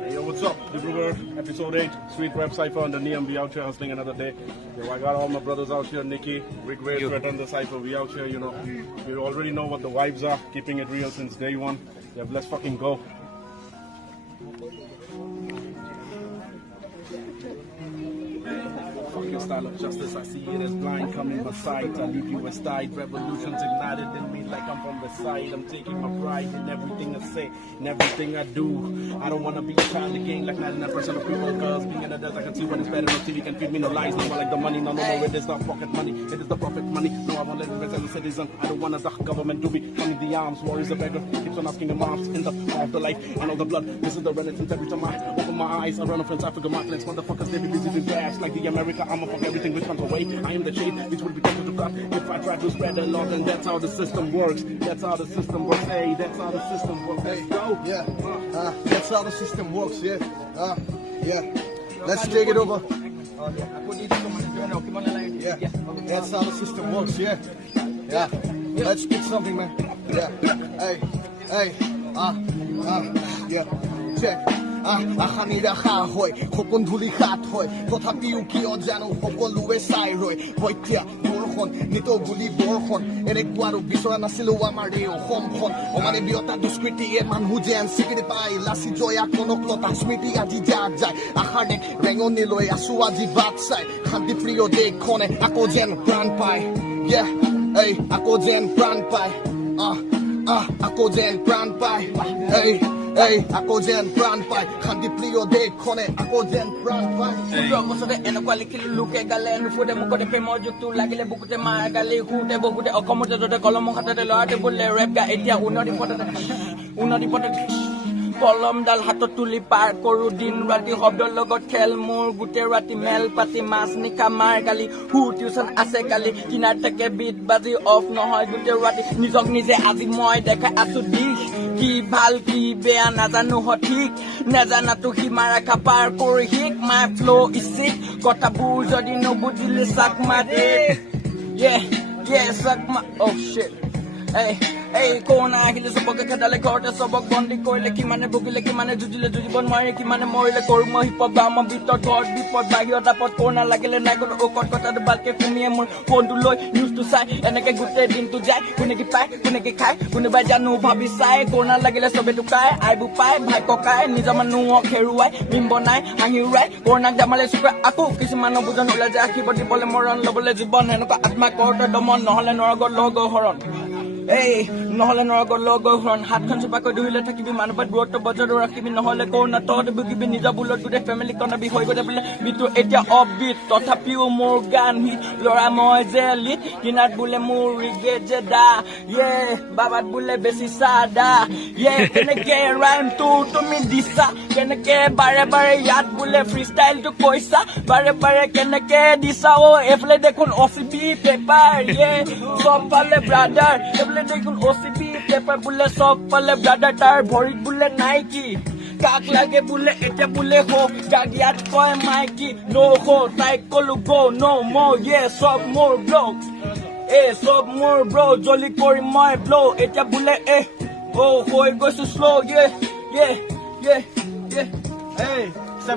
Hey, yo, what's up? Dibrugarh, episode 8, Street Rap Cypher on the Neon. We out here hustling another day. Yo, I got all my brothers out here, Nicky, Rick Wade, Sweat on the Cypher. We out here, you know. We already know what the vibes are, keeping it real since day one. Yeah, let's fucking go. Fuck your style of justice, I see it as blind coming by sight. I leave you aside, revolutions ignited in me like I'm from the side. I'm taking my pride in everything I say, in everything I do. I don't wanna be a child again like 99% of people, cause being in the desert I can see what is better. No TV can feed me no lies, no more like the money. No, it is not pocket money, it is the profit money. No, I won't let it rest as a citizen. I don't want the government to be running the arms. War is a beggar, keeps on asking the moms in the afterlife and all the blood. This is the renaissance every time I open my eyes. I run off in Africa markets, motherfuckers, they be busy with gas like the America. I'ma fuck everything which comes away. I am the shade, which will be tempted to cut if I try to spread the love, and that's how the system works. That's how the system works. Hey, that's how the system works. Let's go. Yeah, that's how the system works. Yeah, let's take it over. Yeah, that's how the system works. Yeah, let's get something, man. Yeah, hey, yeah, check. আখানিৰা খা হয় সপোন ধূলি হাত হয় তথাপিও কিয় জানো সকলোৱে চাই ৰয় হত্যা বৰষুণ নিত গুলি বৰষুণ এনেকুৱা আৰু বিচৰা নাছিলো আমাৰ এই অসমখন অমানৱীয়তা দুষ্কৃতিয়ে মানুহ যেন স্বীকৃতি পায় লাচি জয়া কনকলতা স্মৃতি আজি যাক যায় আশাৰ দেশ বেঙনিলৈ আছো আজি বাট চাই শান্তিপ্ৰিয় দেশখনে আকৌ যেন প্ৰাণ পায় আকৌ যেন প্ৰাণ পায় আকৌ যেন প্ৰাণ পায় আকৌ যেন প্ৰাণ পায় শান্তিপ্ৰিয় দেশখনে আকৌ যেন প্ৰাণ পায় বছৰে এনেকুৱা লিখিলো লোকে গালে নুফুটে মুখতে প্ৰেমৰ যুগটো লাগিলে বুকুতে মাৰ গালি শুতে বহুতে অসমতে য'তে কলম হাততে ল'ৰাতে বোলে ৰেপ গা এতিয়া উন্নতি পথতে কলমডাল হাতত তুলি পাৰ কৰো দিন ৰাতি শব্দৰ লগত খেল মোৰ গোটেই ৰাতি মেল পাতি মাছ নিশা মাৰ গালি টিউচন আছে কালি কিনাৰ থাকে বিট বাজি অফ নহয় গোটেই ৰাতি নিজক নিজে আজি মই দেখাই আছো দিশ কি ভাল কি বেয়া নাজানো সঠিক নাজানাতো সীমা ৰেখা পাৰ কৰি শিক মাই ফ্ল' ইচিক কথাবোৰ যদি নুবুজিলে চাক মাৰে চাক মা অ' শ্বিট এই কৰোণা আহিলে চবকে খেদালে ঘৰতে চবক বন্দী কৰিলে কিমানে ভুগিলে কিমানে যুঁজিলে যুঁজিব নোৱাৰি কিমানে মৰিলে কৰো মই হিপত বা মই ভিতৰত ঘৰত বিপদ বাহিৰত আপদ কৰোণা লাগিলে নাই কোনো ঔষধ কথাটো ভালকে শুনিয়ে মোৰ ফোনটো লৈ নিউজটো চাই এনেকে গোটেই দিনটো যায় কোনে কি পায় কোনে কি খায় কোনোবাই জানো ভাবি চাই কৰোণা লাগিলে চবে টুকাই আইবোৰ পায় ভাই ককাই নিজৰ মানুহক হেৰুৱাই মিম বনাই হাঁহি উৰাই কৰোণাক জামালে চুকা আকৌ কিছুমানৰ বুজন ওলাই যায় আশীৰ্বাদ দিবলৈ মৰণ ল'বলৈ জীৱন এনেকুৱা আত্মা কৰোঁতে দমন নহ'লে নৰগত লগ হৰণ নহ'লে নৰগত লগ হৰণ হাতখন চোপাকৈ ধৰিলে থাকিবি মানুহৰ দূৰত্ব বজাৰো ৰাখিবি নহ'লে কৰোণা তহঁতে ভুগিবি নিজৰ বুলত গোটেই ফেমিলি কনাবি হৈ গ'লে বোলে বিটো এতিয়া অফবিট তথাপিও মোৰ গান হিট ল'ৰা মই যে লিট কিনাত বোলে মোৰ ৰিগেট যে দা বাবাত বোলে বেছি চাদা কেনেকে ৰাইমটো তুমি দিছা কেনেকে বাৰে বাৰে ইয়াত বোলে ফ্ৰী ষ্টাইলটো কৈছা বাৰে বাৰে কেনেকে দিছা এইফালে দেখোন অচিবি পেপাৰ চব ফালে ব্ৰাদাৰ এইফালে দেখোন অচিবি পেপাৰ বোলে চব ফালে ব্ৰাদাৰ তাৰ ভৰিত বোলে নাইকি কাক লাগে বোলে এতিয়া বোলে হো যাক ইয়াত কয় মাইকি ন' হো তাইক কলো গো ন' মোৰ চব মোৰ ব্লগ চব মোৰ ব্ৰ জলি কৰি মই ব্ল' এতিয়া বোলে হৈ গৈছো শ্ল'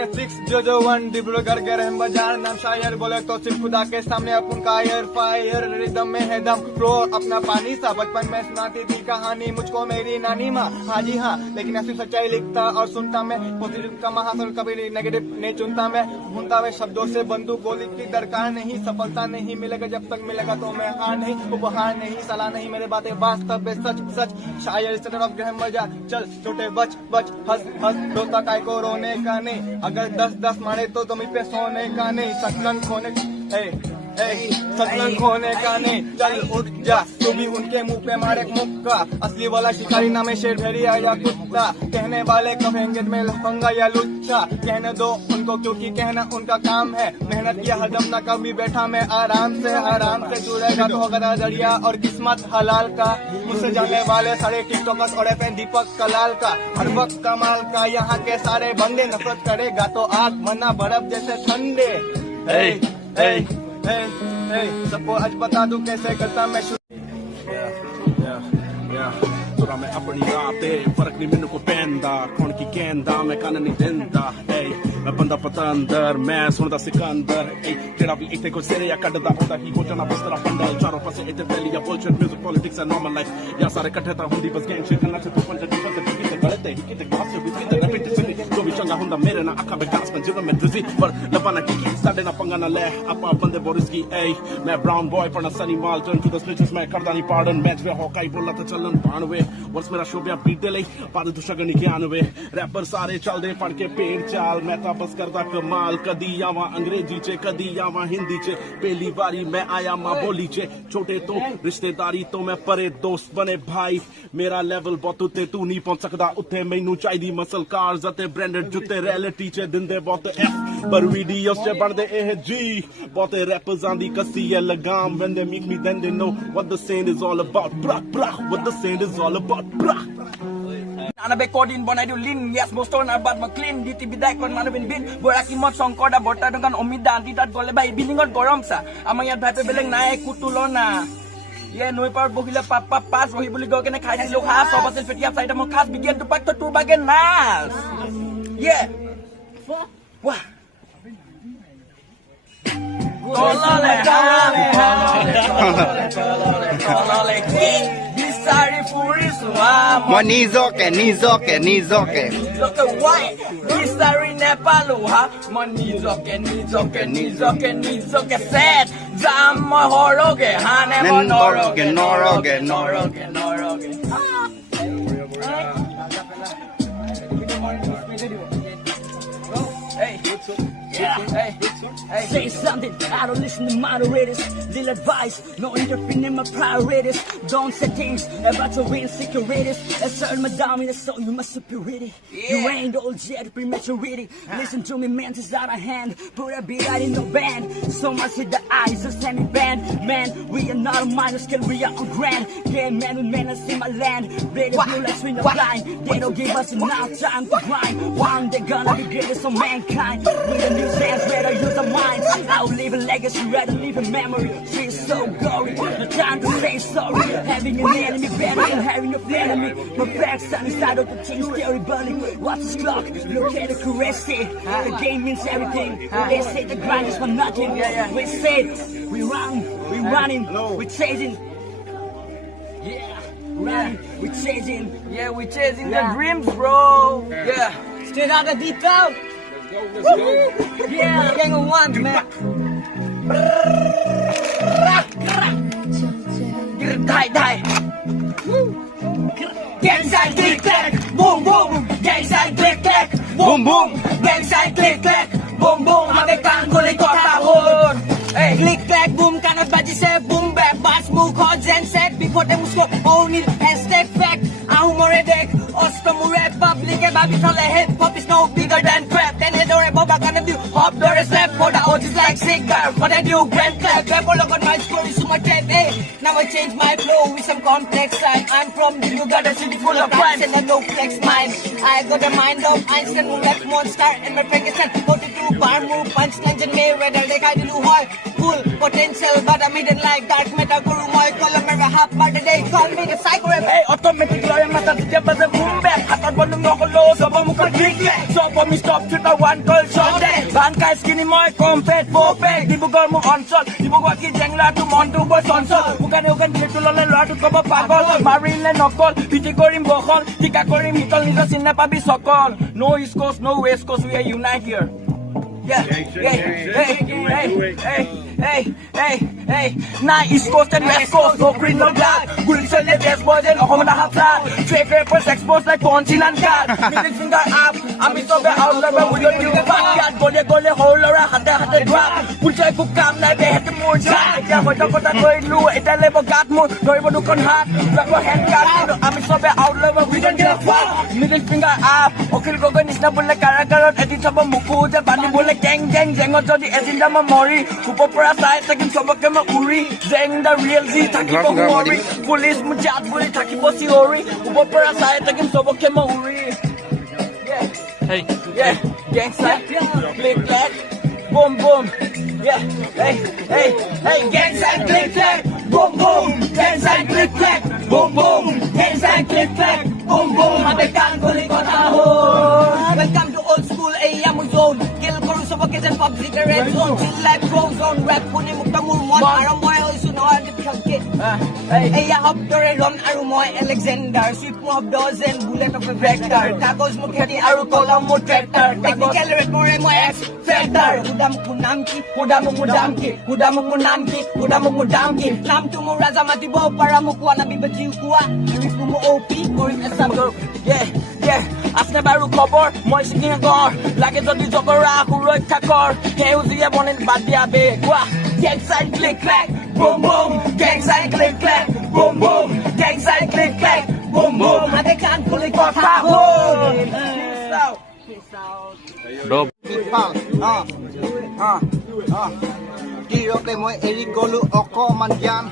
Netflix जो 1 डिब्रूगढ़ के रहम बाजार नाम शायर बोले तो सिर्फ खुदा के सामने अपन कायर फायर रिदम में है दम फ्लो अपना पानी सा बचपन में सुनाती थी कहानी मुझको मेरी नानी माँ हाँ जी हाँ लेकिन ऐसी सच्चाई लिखता और सुनता मैं पॉजिटिव का महासर कभी नेगेटिव नहीं चुनता मैं भूनता हुए शब्दों से बंदूक गोली की दरकार नहीं सफलता नहीं मिलेगा जब तक मिलेगा तो मैं हार नहीं उपहार नहीं सलाह नहीं मेरे बातें वास्तव में सच सच शायर तरफ रहम बाजार चल छोटे बच हंस रोता काय को रोने का नहीं अगर 10 मारे तो तुम पे सोने का नहीं सतलन खोने का नहीं चल उठ जा तू भी उनके मुंह पे मारे मुक्का असली वाला शिकारी नाम है शेर भेड़िया या कुत्ता कहने वाले कहेंगे में लफंगा या लुच्चा कहने दो उनको क्योंकि कहना उनका काम है मेहनत किया हरदम ना कभी बैठा मैं आराम से जुड़ेगा तो होगा दरिया और किस्मत हलाल का मुझसे जाने वाले सारे टिकटॉकर्स और FN दीपक कलाल का हर वक्त कमाल का यहाँ के सारे बंदे नफरत करेगा तो आग मना बर्फ जैसे ठंडे सबको आज बता दूं कैसे करता मैं थोड़ा मैं अपनी राह पे फर्क नहीं मैनू को पैंदा कौन की कहंदा मैं कन्न नहीं दिंदा मैं बंदा पतंदर मैं सुनदा सिकंदर तेरा भी इत्थे कोई सिरे या कड्डदा ओदा ही हो जाना बस तेरा बंडल चारों पासे इत्थे फैली या bullshit music politics and normal life या सारे इकट्ठे ता हुंदी बस gang shit ना तू पंज दी बंदे किते गलत है किते गास भी किते रपिट से जो भी चंगा हुंदा मेरे ना अखा बे गास में जीवन में दुजी पर लबाना की साडे ना पंगा ना ले आपा बंदे बोरिस्की मैं brown boy पर ना सनी माल turn to the snitches मैं करदा नहीं pardon मैच वे हॉकाई बोला तो चलन पानवे वर्स मेरा शो पे बीट दे ले पाद दुशगन के आनवे रैपर सारे चल दे पढ़ के पेड़ चाल मैं ता बस करदा कमाल कदी आवा अंग्रेजी चे कदी आवा हिंदी चे पहली बारी मैं आया मां बोली चे छोटे तो रिश्तेदारी तो मैं परे दोस्त बने भाई मेरा लेवल बहुत उत्ते तू नहीं पहुंच सकदा उत्थे मैनू चाहिदी मसल कार्स अते ब्रांडेड जुत्ते रियलिटी चे दिंदे बहुत एफ पर वीडियोस चे बनदे एह जी बहुत रैपर्स आंदी कसी है लगाम when they meet me then they know what the saying is all about brah brah what the saying is all about brah Anabe kodin bonai du lin yes boston abat ma clean diti bidai kon manabin bin boraki mot songkoda bota dokan omida anti tat gole bai bilingot gorom sa amang yat bhai beleng nai kutulona ye noi par bohile papa pas rohi buli go kene khai dilo ha sob asel fetia side mo khas bigen tu pak to tur bagen nas ye wah Kolale Bisari furiswa Manizoke, nizoke, nizoke. Nizoke why Bisari Nepalu ha Manizoke, nizoke, nizoke, nizoke Set Jam horoge Hane mo noroge, noroge, noroge, noroge Hey Yeah, hey, say something, I don't listen to moderators. Little advice, no interfering in my priorities. Don't say things about your insecurities. Assert my dominance, so you must superiority. You ain't old yet, prematurity. Listen to me, man, it's out of hand. Put a beat out in the band. So much with the eyes, a semi band. Man, we are not a minor scale, we are on grand. Game man with man, I see my land. Ready to like swing the blind. They don't give us enough time to grind. One day gonna be greatest of mankind. With a new sense, better use the mind. I'll leave a legacy, rather leave a memory. She's so gory, no time to say sorry. Having an enemy better than having a enemy. My back's on the side of the team, scary bunny. Watch this clock, look at the caress it. The game means everything. They say the grind is for nothing. We say we run, we running, we chasing. Yeah, running, we chasing. Yeah, we chasing the dreams, bro. Yeah, straight out the deep out. Let's go. Yeah, gang of one, man. Die, die. Gang side, click, clack. Boom, boom. Gang side, click, clack. Boom, boom. Gang side, click, clack. Boom, boom. Abe kang kulay ko tahon. Hey, click, clack, boom. Kanat baji se boom, back. Bass move, chords and set. Before them usko own it. Hashtag fact. Ahumore deck. Ostomure public. Babi thale hip hop is no bigger than crap. Then Dore Boba gonna do hop Dore slap for the OGs like cigar. For the new grand clap. People look at my story so much dead. Hey, now I change my flow with some complex side. I'm from the Uganda city full of crime and a no flex mind. I got the mind of Einstein who left monster and my Frankenstein. 42 bar move punchlines and Mayweather. They kind of do hard. Full potential but I'm hidden like dark metal. Guru Moy call me a half part today. Call me the psycho rap. Hey, automatic lawyer mata siya ba the boom back. Hatat ba nung ako lo so ba mo ka click. So for me stop to the one call shot day. Ban kai skinny moy compete for pay. Dibugal mo onsol. Dibugwa ki jengla to montu boy sonsol. Bukan dito lo le lord ko ba pagol. Marine le nokol. Piti korim bokol. Tika korim hitol nito sinna pa bisokol. No east coast, no west coast. We are unite here. Yeah, hey, nah, East Coast and West Coast, no green, no black. Good sell the best boys and home and a half flat. Fake rappers exposed like Ponchi and God. Middle finger up, I'm in over out level with your new backyard. Gole, hole or a hata drop. Put your cook come like they had the more shot. Yeah, what the boy Lou, it a level got more. Don't even look on hot. Grab your hand, God. I'm in over out level, we don't give a fuck. Middle finger up, okay, go is double like Karakarot, edit of a muku, the bunny bullet. Gang, zengo jodi ezinda mamori. Kupo para side, taking sobak ma uri. Zeng the real Z, taki po mori. Police mujat buli, taki po si ori. Kupo para side, taking sobak ma uri. Hey, yeah, gang side, click clack, boom boom. Yeah, hey, gang side, click clack, boom boom. Gang side, click clack, boom boom. Gang side, click clack. boom boom হাতে কান খুলি কথা হল Welcome to old school এয়া মোৰ zone কিল কৰো সবকে যেন public red জোন চিল life ফ্ৰো জোন rap শুনি মুক্ত মোৰ মন আৰু মই হৈছো নহয় বিখ্যাতকে এয়া শব্দৰে ৰন আৰু মই এলেকজেণ্ডাৰ সুইপ মোৰ শব্দ যেন বুলেট অফ এ ভেক্টৰ কাগজ মোৰ খেতি আৰু কলম মোৰ ট্ৰেক্টৰ টেকনিকেল ৰেপ মৰে মই এক্স ফেক্টৰ সুদাম মোৰ নাম কি সুদাম মোৰ দাম কি সুদাম মোৰ নাম কি সুদাম মোৰ দাম কি নামটো মোৰ ৰাজা মাতিব পাৰা মোক কোৱা নাবি বাজি কোৱা আৰু মোৰ অপি কৰিম এছাম আছে বাৰু খবৰ মই চিকিং কৰ লাগে যদি জবৰা সুৰক্ষা কৰ সেউজীয়া বনে বাদ দিয়া বে কোৱা gang side click Kluck boom boom gang side click Kluck boom boom gang side click Kluck boom boom হাতে কান খুলি কথা হল কিৰকে মই এৰি গলো অকমান জ্ঞান